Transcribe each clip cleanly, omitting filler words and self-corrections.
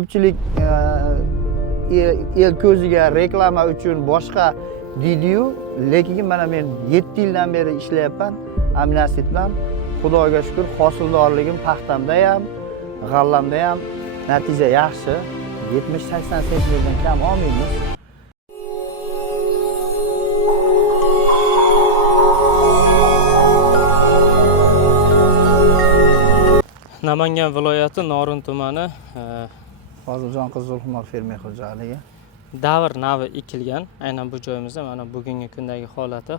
Ko'pchilik el ko'ziga reklama uchun boshqa deydi-yu, lekin mana men 7 yildan beri ishlayapman Aminosit bilan. Xudoga shukr, hosildorligim paxtamda ham, g'allamda ham natija yaxshi. 70-80 sentnerdan kam olmaymiz. Namangan viloyati Norin tumani Foziljon Qizilxumor fermer xo'jaligi. davr navi ekilgan. Aynan bu joyimizda mana bugungi kundagi holati,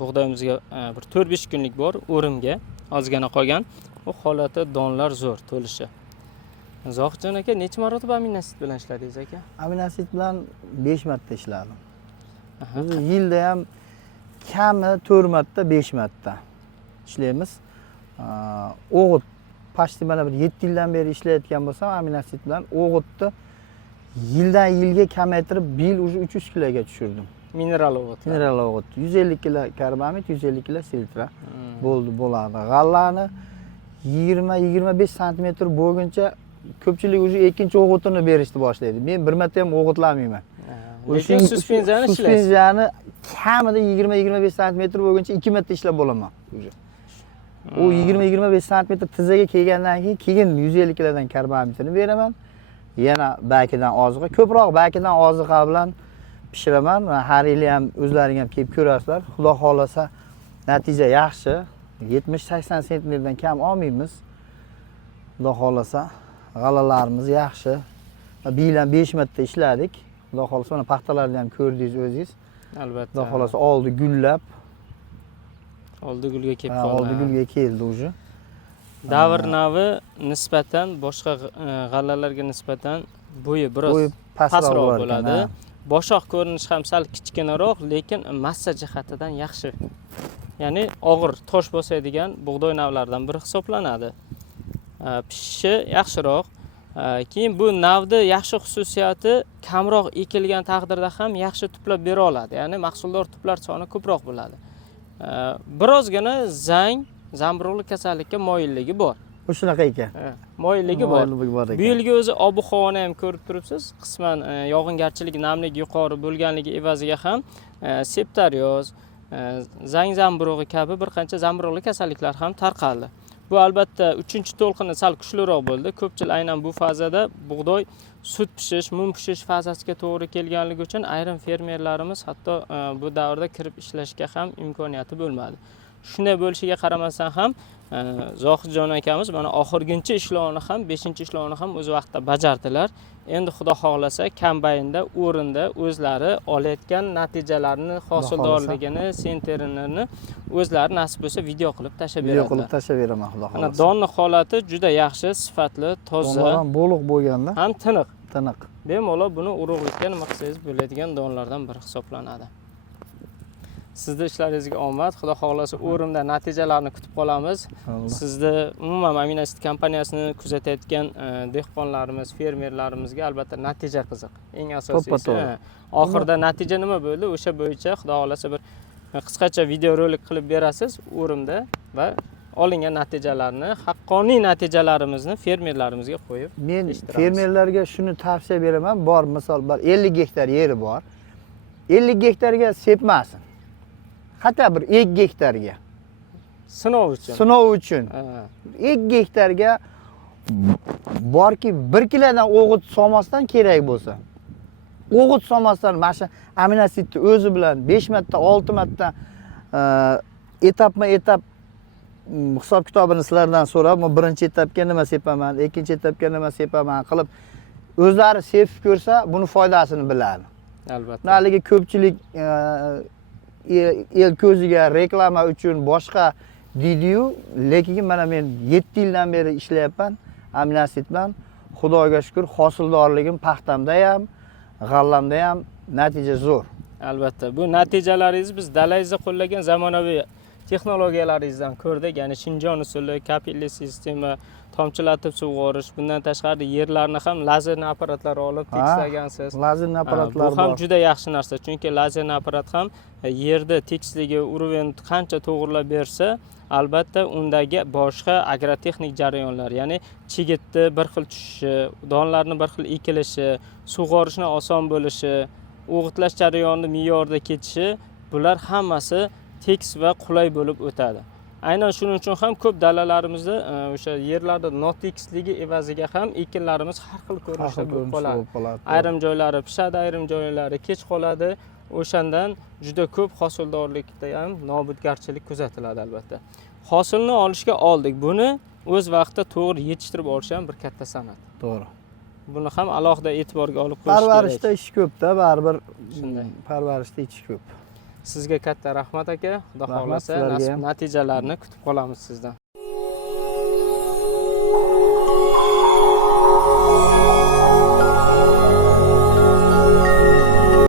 bug'doyimizga bir 4-5 kunlik bor, o'rimga ozgina qolgan. Bu holati donlar zo'r to'lishi. Zohidjon aka, necha marotaba Aminosit bilan ishladingiz aka? Aminosit bilan 5 marta ishladim. Yilda ham kami 4 marta, 5 marta ishlaymiz. O'g'it Pashti mana bir 7 yildan beri ishlayotgan bo'lsam, Aminosit bilan o'g'itni yildan yilga kamaytirib, yil 300 kiloga tushirdim. Mineral o'g'it. Mineral o'g'it. 150 kilo karbamid, 150 kilo siltra bo'ladi. G'allani 20-25 sm bo'lguncha ko'pchilik o'zi ikkinchi o'g'itini berishni boshlaydi. Men bir marta ham o'g'itlamayman. Lekin suspenziyani ishlaysiz. Suspenziyani kamida 20-25 sm bo'lguncha 2 marta ishlab bo'laman. U 20-25 sm tizaga kelgandan keyin 150 kilodan karbamidini beraman. Yana bakidan oziqa, ko'proq bakidan oziqa bilan pishiraman. Har yili ham o'zlaring ham kelib ko'rasizlar. Xudo xolasa natija yaxshi. 70-80 sentnerdan kam olmaymiz. Xudo xolasa g'alalarimiz yaxshi. Bu yil ham 5 marta ishladik. Xudo xolasa mana paxtalarni ham ko'rdingiz o'zingiz. Albatta. Xudo xolasa oldi gullab. Oldi gulga kelib qoldi. Oldi gulga keldi o'zi. Davr navi nisbatan boshqa g'allalarga nisbatan bo'yi biroz pastroq bo'ladi. Boshoq ko'rinishi ham sal kichkinaroq, lekin massa jihatidan yaxshi. Ya'ni og'ir tosh bosadigan bug'doy navlaridan biri hisoblanadi. Pishishi yaxshiroq. Keyin bu navda yaxshi xususiyati kamroq ekilgan taqdirda ham yaxshi tuplab bera oladi. Ya'ni mahsuldor tuplar soni ko'proq bo'ladi. Birozgina zamburug'lik kasallikka moyilligi bor. Bu shunaqa ekan. Moyilligi bor. ekan. Bu yilgi o'zi ob-havoni ham ko'rib turibsiz. Qisman yog'ingarchilik, namlik yuqori bo'lganligi evaziga ham septaryoz, zamburug'i kabi bir qancha zamburug'lik kasalliklar ham tarqaldi. Bu albatta 3-to'lqini sal kuchliroq bo'ldi. Ko'pchilik aynan bu fazada bug'doy sut pishish, mum pishish fazasiga to'g'ri kelganligi uchun ayrim fermerlarimiz hatto bu davrda kirib ishlashga ham imkoniyati bo'lmadi. Shunday bo'lishiga qaramasdan ham Zohidjon akamiz mana oxirginchi ishlovini ham, 5-ishlovini ham o'z vaqtida bajardilar. Endi xudo xohlasa kombaynda, o'rinda o'zlari olayotgan natijalarni, hosildorligini, sentnerni o'zlari nasib bo'lsa video qilib tashlab beradilar. Video qilib tashlab beraman xudo xohlasa. Mana donni holati juda yaxshi, sifatli, toza, ham bo'liq bo'lganda, ham tiniq. Tiniq. Bemalol buni urug'likka nima qilsangiz bo'ladigan donlardan biri hisoblanadi. Sizni ishlaringizga omad, xudo xohlasa o'rimda natijalarni kutib qolamiz. Sizni umuman Aminosit kompaniyasini kuzatayotgan dehqonlarimiz, fermerlarimizga albatta natija qiziq. Eng asosiysi oxirida natija nima bo'ldi? O'sha bo'yicha xudo xohlasa bir qisqacha videorolik qilib berasiz o'rimda va olingan natijalarni, haqqoniy natijalarimizni fermerlarimizga qo'yib men fermerlarga shuni tavsiya beraman. Bor, misol 50 gektar yeri bor. 50 gektarga sepmasin. Hatta bir 2 gektarga. Sinov uchun. Sinov uchun. 2 gektarga borki 1 kilodan o'g'it solmasdan kerak bo'lsa. O'g'it solmasdan mana shu Aminositni o'zi bilan 5 marta, 6 marta etapma-etap hisob kitobini sizlardan so'rab, birinchi etapga nima sepaman, ikkinchi etapga nima sepaman qilib o'zlari sepib ko'rsa, buni foydasini biladi. Albatta. Haligi ko'pchilik el ko'ziga reklama uchun boshqa deydi-yu, lekin mana men 7 yildan beri ishlayapman Aminosit bilan. Xudoga shukr, hosildorligim paxtamda ham, g'allamda ham natija zo'r. Albatta, bu natijalaringiz biz dalangizda qo'llagan zamonaviy texnologiyalaringizdan ko'rdik. Ya'ni Shinjon usuli, kapilli sistema, tomchilatib sug'orish, bundan tashqari yerlarni ham lazerli apparatlar olib tekislagansiz. Lazerli apparatlar Bu ham bor. juda yaxshi narsa, chunki lazerli apparat ham yerda tekisligi, uroven qancha to'g'rilab bersa, albatta undagi boshqa agrotexnik jarayonlar, ya'ni chigitni bir xil tushishi, donlarni bir xil ekilishi, sug'orishni oson bo'lishi, o'g'itlash jarayoni me'yorida ketishi, bular hammasi tekis va qulay bo'lib o'tadi. Aynan shuning uchun ham ko'p dalalarimizda o'sha yerlarda notekisligi evaziga ham ekinlarimiz har xil ko'rinishda bo'lib qoladi. Ayrim joylari pishadi, ayrim joylari kech qoladi. O'shandan juda ko'p hosildorlikda ham nobudgarchilik kuzatiladi albatta. Hosilni olishga oldik. Buni o'z vaqtida to'g'ri yetishtirib olish ham bir katta san'at. To'g'ri. Buni ham alohida e'tiborga olib qo'yish kerak. Parvarishda ish ko'p-da, baribir. Shunday. Parvarishda ish ko'p. Sizga katta rahmat aka. Xudo Rahmat xolasa sizlarga ham. natijalarni kutib qolamiz sizdan.